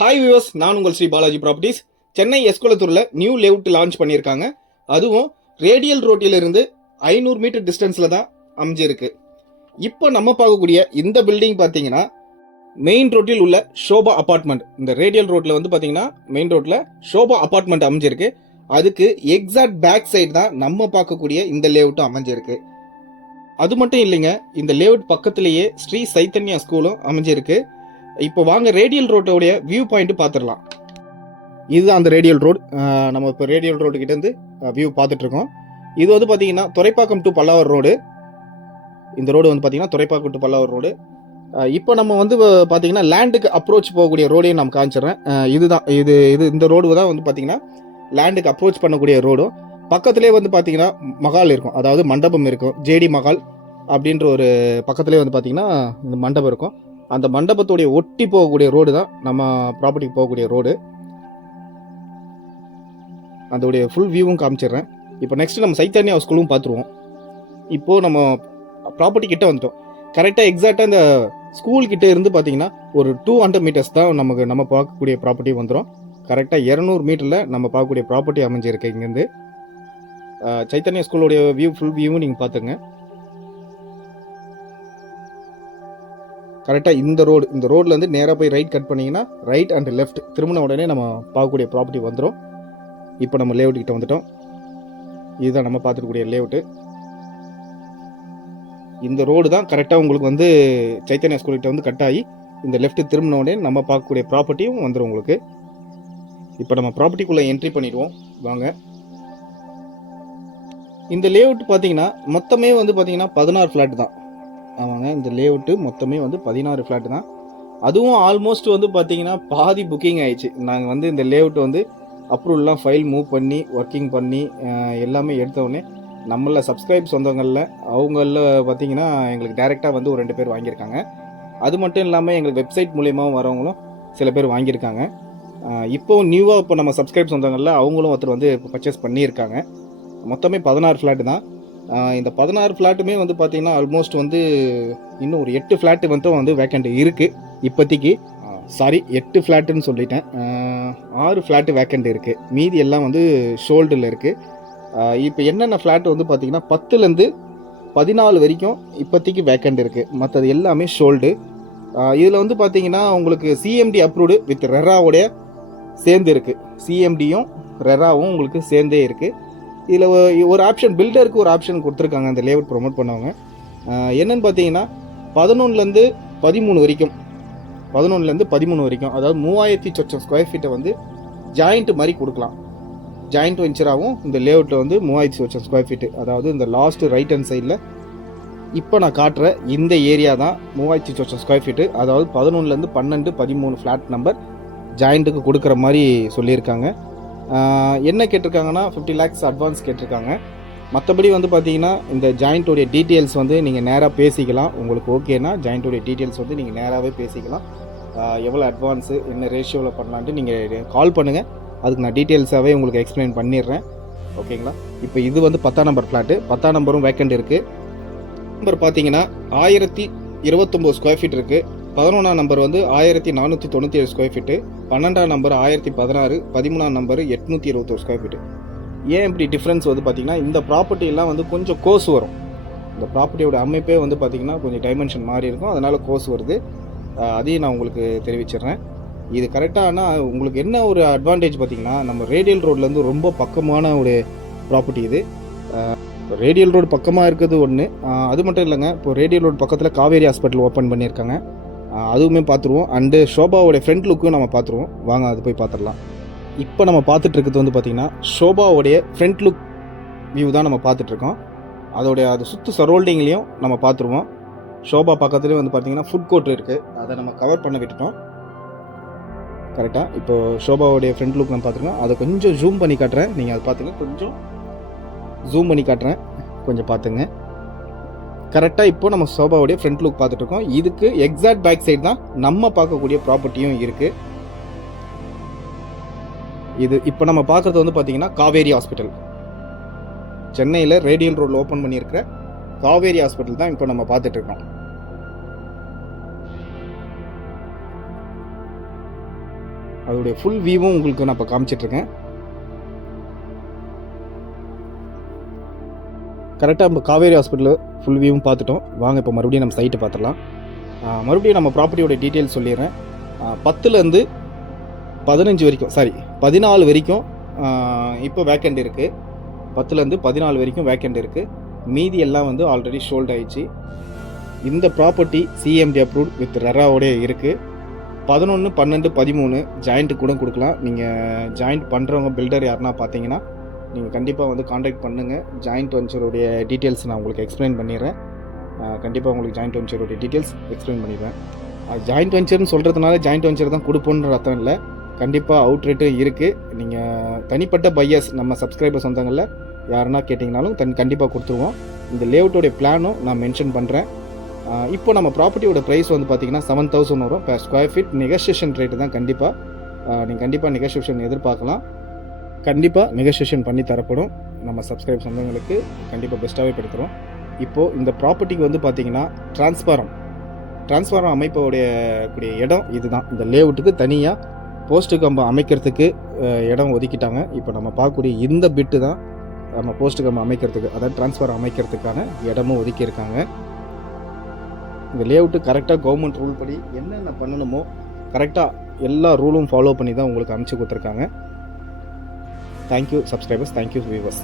Hi viewers, நான் உங்கள் Sri Balaji properties. Chennai எஸ்குளத்தூரில் நியூ லேஅவுட் லான்ச் பண்ணியிருக்காங்க. அதுவும் ரேடியல் ரோட்டிலிருந்து 500 மீட்டர் டிஸ்டன்ஸில் தான் அமைஞ்சிருக்கு. இப்போ நம்ம பார்க்கக்கூடிய இந்த பில்டிங் பார்த்தீங்கன்னா மெயின் ரோட்டில் உள்ள ஷோபா அபார்ட்மெண்ட். இந்த ரேடியல் ரோட்டில் வந்து பார்த்தீங்கன்னா மெயின் ரோட்டில் ஷோபா அபார்ட்மெண்ட் அமைஞ்சிருக்கு. அதுக்கு எக்ஸாக்ட் பேக் சைடு தான் நம்ம பார்க்கக்கூடிய இந்த லேஅவுட்டும் அமைஞ்சிருக்கு. அது மட்டும் இல்லைங்க, இந்த லேஅவுட் பக்கத்திலேயே ஸ்ரீ சைத்தன்யா ஸ்கூலும் அமைஞ்சிருக்கு. இப்போ வாங்க ரேடியல் ரோட்டோடைய வியூ பாயிண்ட் பார்த்துடலாம். இதுதான் அந்த ரேடியல் ரோடு. நம்ம இப்போ ரேடியல் ரோடு கிட்டேருந்து வியூ பார்த்துட்ருக்கோம். இது வந்து பார்த்தீங்கன்னா துறைப்பாக்கம் டு பல்லாவர் ரோடு. இந்த ரோடு வந்து பார்த்தீங்கன்னா துறைப்பாக்கம் டு பல்லாவர் ரோடு. இப்போ நம்ம வந்து பார்த்தீங்கன்னா லேண்டுக்கு அப்ரோச் போகக்கூடிய ரோடையும் நான் காமிச்சிடுறேன். இதுதான் இந்த ரோடு தான் வந்து பார்த்தீங்கன்னா லேண்டுக்கு அப்ரோச் பண்ணக்கூடிய ரோடும். பக்கத்துலேயே வந்து பார்த்தீங்கன்னா மகால் இருக்கும், அதாவது மண்டபம் இருக்கும். ஜேடி மகால் அப்படின்ற ஒரு பக்கத்துலேயே வந்து பார்த்தீங்கன்னா இந்த மண்டபம் இருக்கும். அந்த மண்டபத்துடைய ஒட்டி போகக்கூடிய ரோடு தான் நம்ம ப்ராப்பர்ட்டிக்கு போகக்கூடிய ரோடு. அதோடைய ஃபுல் வியூவும் காமிச்சிடுறேன். இப்போ நெக்ஸ்ட் நம்ம சைத்தன்யா ஸ்கூலும் பார்த்துருவோம். இப்போது நம்ம ப்ராப்பர்ட்டி கிட்ட வந்துட்டோம். கரெக்டாக எக்ஸாக்டாக இந்த ஸ்கூல் கிட்டே இருந்து பார்த்தீங்கன்னா ஒரு 200 மீட்டர்ஸ் தான் நம்ம பார்க்கக்கூடிய ப்ராப்பர்ட்டி வந்துடும். கரெக்டாக 200 மீட்டரில் நம்ம பார்க்கக்கூடிய ப்ராப்பர்ட்டி அமைஞ்சிருக்கு. இங்கேருந்து சைத்தன்யா ஸ்கூலோடைய ஃபுல் வியூவும் நீங்கள் பார்த்துங்க. கரெக்டாக இந்த ரோட்லேருந்து நேராக போய் ரைட் கட் பண்ணிங்கன்னா ரைட் அண்ட் லெஃப்ட் திரும்பின உடனே நம்ம பார்க்கக்கூடிய ப்ராப்பர்ட்டி வந்துடும். இப்போ நம்ம லேஅவுட் கிட்ட வந்துட்டோம். இதுதான் நம்ம பார்த்துருக்கூடிய லேஅவுட்டு. இந்த ரோடு தான் கரெக்டாக உங்களுக்கு வந்து சைத்தன்யா ஸ்கூல் கிட்ட வந்து கட் ஆகி இந்த லெஃப்ட் திரும்பின உடனே நம்ம பார்க்கக்கூடிய ப்ராப்பர்ட்டியும் வந்துடும் உங்களுக்கு. இப்போ நம்ம ப்ராப்பர்ட்டிக்குள்ளே என்ட்ரி பண்ணிடுவோம் வாங்க. இந்த லேஅவுட் பார்த்தீங்கன்னா மொத்தமே வந்து பார்த்தீங்கன்னா 16 ஃப்ளாட் தான். ஆமாங்க, இந்த லேஅவுட்டு மொத்தமே வந்து 16 ஃப்ளாட் தான். அதுவும் ஆல்மோஸ்ட் வந்து பார்த்தீங்கன்னா பாதி புக்கிங் ஆயிடுச்சு. நாங்கள் வந்து இந்த லேஅவுட் வந்து அப்ரூவல்லாம் ஃபைல் மூவ் பண்ணி ஒர்க்கிங் பண்ணி எல்லாமே எடுத்தோடனே நம்மள சப்ஸ்கிரைப் சொந்தங்களில் அவங்களில் பார்த்தீங்கன்னா எங்களுக்கு டைரெக்டாக வந்து ஒரு 2 பேர் வாங்கியிருக்காங்க. அது மட்டும் இல்லாமல் எங்களுக்கு வெப்சைட் மூலியமாகவும் வரவங்களும் சில பேர் வாங்கியிருக்காங்க. இப்போவும் நியூவாக இப்போ நம்ம சப்ஸ்கிரைப் சொந்தங்களில் அவங்களும் ஒருத்தர் வந்து இப்போ பர்ச்சேஸ் பண்ணியிருக்காங்க. மொத்தமே 16 ஃப்ளாட்டு தான். இந்த 16 ஃப்ளாட்டுமே வந்து பார்த்தீங்கன்னா ஆல்மோஸ்ட் வந்து இன்னும் ஒரு 8 ஃப்ளாட்டு வந்து வேக்கண்ட் இருக்குது இப்போதைக்கு. 8 ஃப்ளாட்டுன்னு சொல்லிட்டேன். 6 ஃப்ளாட்டு வேக்கண்ட் இருக்குது. மீதி எல்லாம் வந்து ஷோல்டில் இருக்குது. இப்போ என்னென்ன ஃப்ளாட் வந்து பார்த்தீங்கன்னா 10லேருந்து 14 வரைக்கும் இப்போதைக்கு வேக்கண்ட் இருக்குது. மற்றது எல்லாமே ஷோல்டு. இதில் வந்து பார்த்தீங்கன்னா உங்களுக்கு சிஎம்டி அப்ரூவ்டு வித் ரெராவோடைய சேர்ந்து இருக்குது. சிஎம்டியும் ரெராவும் உங்களுக்கு சேர்ந்தே இருக்குது. இதில் ஒரு ஆப்ஷன் பில்டருக்கு ஒரு ஆப்ஷன் கொடுத்துருக்காங்க அந்த லேஅவுட் ப்ரொமோட் பண்ணவங்க. என்னென்னு பார்த்தீங்கன்னா 11லேருந்து 13 வரைக்கும், 11லேருந்து 13 வரைக்கும், அதாவது 3000 ஸ்கொயர் ஃபீட்டை வந்து ஜாயிண்ட் மாதிரி கொடுக்கலாம். ஜாயிண்ட் வெஞ்சராகவும் இந்த லேஅவுட்டில் வந்து 3000 ஸ்கொயர் ஃபீட்டு, அதாவது இந்த லாஸ்ட் ரைட் ஹேண்ட் சைடில் இப்போ நான் காட்டுற இந்த ஏரியா தான் 3000 ஸ்கொயர் ஃபீட்டு. அதாவது 11லேருந்து 12, 13 ஃப்ளாட் நம்பர் ஜாயிண்ட்டுக்கு கொடுக்குற மாதிரி சொல்லியிருக்காங்க. என்ன கேட்டிருக்காங்கன்னா 50 lakhs அட்வான்ஸ் கேட்டிருக்காங்க. மற்றபடி வந்து பார்த்தீங்கன்னா இந்த ஜாயிண்ட்டோடைய டீட்டெயில்ஸ் வந்து நீங்கள் நேராக பேசிக்கலாம். உங்களுக்கு ஓகேனா ஜாயிண்ட்டோடைய டீட்டெயில்ஸ் வந்து நீங்கள் நேராகவே பேசிக்கலாம். எவ்வளோ அட்வான்ஸு என்ன ரேஷியோவில் பண்ணலான்ட்டு நீங்கள் கால் பண்ணுங்கள். அதுக்கு நான் டீட்டெயில்ஸாகவே உங்களுக்கு எக்ஸ்பிளைன் பண்ணிடுறேன். ஓகேங்களா? இப்போ இது வந்து 10ஆம் நம்பர் ஃப்ளாட்டு. 10ஆம் நம்பரும் வேக்கண்ட் இருக்குது. நம்பர் பார்த்தீங்கன்னா 1029 ஸ்கொயர் ஃபீட் இருக்குது. 11ஆம் நம்பர் வந்து 1497 ஸ்கொயர் ஃபீட்டு. 12ஆம் நம்பர் 1016, 13ஆம் நம்பர் 821 ஸ்கொயர் ஃபீட்டு. ஏன் இப்படி டிஃப்ரென்ஸ் வந்து பார்த்திங்கன்னா இந்த ப்ராப்பர்ட்டிலாம் வந்து கொஞ்சம் கோஸ் வரும். இந்த ப்ராப்பர்ட்டியோட அமைப்பே வந்து பார்த்திங்கன்னா கொஞ்சம் டைமென்ஷன் மாறி இருக்கும், அதனால் கோஸ் வருது. அதையும் நான் உங்களுக்கு தெரிவிச்சிடுறேன். இது கரெக்டாக. ஆனால் உங்களுக்கு என்ன ஒரு அட்வான்டேஜ் பார்த்திங்கன்னா நம்ம ரேடியல் ரோட்லேருந்து ரொம்ப பக்கமான ஒரு ப்ராப்பர்ட்டி இது. ரேடியல் ரோடு பக்கமாக இருக்கிறது ஒன்று. அது மட்டும் இல்லைங்க, இப்போ ரேடியல் ரோடு பக்கத்தில் காவேரி ஹாஸ்பிட்டல் ஓப்பன் பண்ணியிருக்காங்க. அதுவுமே பார்த்துருவோம். அண்டு ஷோபாவோடைய ஃப்ரண்ட் லுக்கும் நம்ம பார்த்துருவோம். வாங்க அது போய் பார்த்துடலாம். இப்போ நம்ம பார்த்துட்டு இருக்கிறது வந்து பார்த்திங்கன்னா ஷோபாவோடைய ஃப்ரண்ட் லுக் வியூ தான் நம்ம பார்த்துட்ருக்கோம். அது சுற்று சரௌண்டிங்லேயும் நம்ம பார்த்துருவோம். ஷோபா பக்கத்துலேயும் வந்து பார்த்திங்கன்னா ஃபுட் கோர்ட் இருக்குது. அதை நம்ம கவர் பண்ண விட்டுட்டோம். கரெக்டாக இப்போ ஷோபாவோடைய ஃப்ரண்ட் லுக் நம்ம பார்த்துருக்கோம். அதை கொஞ்சம் ஜூம் பண்ணி காட்டுறேன். நீங்கள் அதை பார்த்துங்க. கொஞ்சம் ஜூம் பண்ணி காட்டுறேன், கொஞ்சம் பார்த்துங்க. கரெக்டாக இப்போ நம்ம ஷோபாவுடைய ஃப்ரண்ட் லுக் பார்த்துட்ருக்கோம். இதுக்கு எக்ஸாக்ட் பேக் சைடு தான் நம்ம பார்க்கக்கூடிய ப்ராப்பர்ட்டியும் இருக்குது. இது இப்போ நம்ம பார்க்குறது வந்து பார்த்தீங்கன்னா காவேரி ஹாஸ்பிட்டல். சென்னையில் ரேடியல் ரோடில் ஓப்பன் பண்ணியிருக்கிற காவேரி ஹாஸ்பிட்டல் தான் இப்போ நம்ம பார்த்துட்ருக்கோம். அதோடைய ஃபுல் வியூவும் உங்களுக்கு நான் இப்போ காமிச்சிட்ருக்கேன். கரெக்டாக நம்ம காவேரி ஹாஸ்பிட்டல் ஃபுல் வியூவும் பார்த்துட்டோம். வாங்க இப்போ மறுபடியும் நம்ம சைட்டை பார்த்துடலாம். மறுபடியும் நம்ம ப்ராப்பர்ட்டியோட டீட்டெயில்ஸ் சொல்லிடுறேன். 10லேருந்து 15 வரைக்கும் 14 வரைக்கும் இப்போ வேக்கண்ட் இருக்குது. 10லேருந்து 14 வரைக்கும் வேக்கண்ட் இருக்குது. மீதி எல்லாம் வந்து ஆல்ரெடி ஷோல்ட் ஆயிடுச்சு. இந்த ப்ராப்பர்ட்டி சிஎம்டி அப்ரூவ்ட் வித் ரெராவோடய இருக்குது. 11, 12, 13 ஜாயிண்ட்டு கூட கொடுக்கலாம். நீங்கள் ஜாயிண்ட் பண்ணுறவங்க பில்டர் யாருன்னா பார்த்தீங்கன்னா நீங்கள் கண்டிப்பாக வந்து காண்டாக்ட் பண்ணுங்கள். ஜாயிண்ட் வெஞ்சருடைய டீட்டெயில்ஸ் நான் உங்களுக்கு எக்ஸ்பிளைன் பண்ணிடுறேன். கண்டிப்பாக உங்களுக்கு ஜாயிண்ட் வெஞ்சருடைய டீட்டெயில்ஸ் எக்ஸ்பிளைன் பண்ணிடுவேன். ஜாயிண்ட் வெஞ்சர்னு சொல்கிறதுனால ஜாயிண்ட் வெஞ்சர் தான் கொடுப்போன்ற அர்த்தம் இல்லை. கண்டிப்பாக அவுட் ரேட்டும் இருக்குது. நீங்கள் தனிப்பட்ட பையர்ஸ் நம்ம சப்ஸ்கிரைபர்ஸ் வந்தவங்களில் யாருன்னா கேட்டிங்கனாலும் கண்டிப்பாக கொடுத்துருவோம். இந்த லேஅவுட்டோடைய பிளானும் நான் மென்ஷன் பண்ணுறேன். இப்போ நம்ம ப்ராப்பர்ட்டியோட ப்ரைஸ் வந்து பார்த்தீங்கன்னா 7,000 வரும் per square feet. Negotiation rate தான். நீங்கள் கண்டிப்பாக நெகோஷியேஷன் எதிர்பார்க்கலாம். கண்டிப்பாக நெகோஷியேஷன் பண்ணி தரப்படும். நம்ம சப்ஸ்கிரைப் சொந்தங்களுக்கு கண்டிப்பாக பெஸ்ட்டாகவே படுத்துகிறோம். இப்போது இந்த ப்ராப்பர்ட்டிக்கு வந்து பார்த்திங்கன்னா டிரான்ஸ்ஃபாரம் அமைப்போடைய கூடிய இடம் இதுதான். இந்த லேஅவுட்டுக்கு தனியாக போஸ்ட்டு கம்பம் அமைக்கிறதுக்கு இடம் ஒதுக்கிட்டாங்க. இப்போ நம்ம பார்க்கக்கூடிய இந்த பிட்டு தான் நம்ம போஸ்ட்டு கம்பம் அமைக்கிறதுக்கு, அதாவது டிரான்ஸ்ஃபாரம் அமைக்கிறதுக்கான இடமும் ஒதுக்கியிருக்காங்க. இந்த லேஅவுட்டு கரெக்டாக கவர்மெண்ட் ரூல் படி என்னென்ன பண்ணணுமோ கரெக்டாக எல்லா ரூலும் ஃபாலோ பண்ணி தான் உங்களுக்கு அமைச்சு கொடுத்துருக்காங்க. Thank you subscribers, thank you viewers.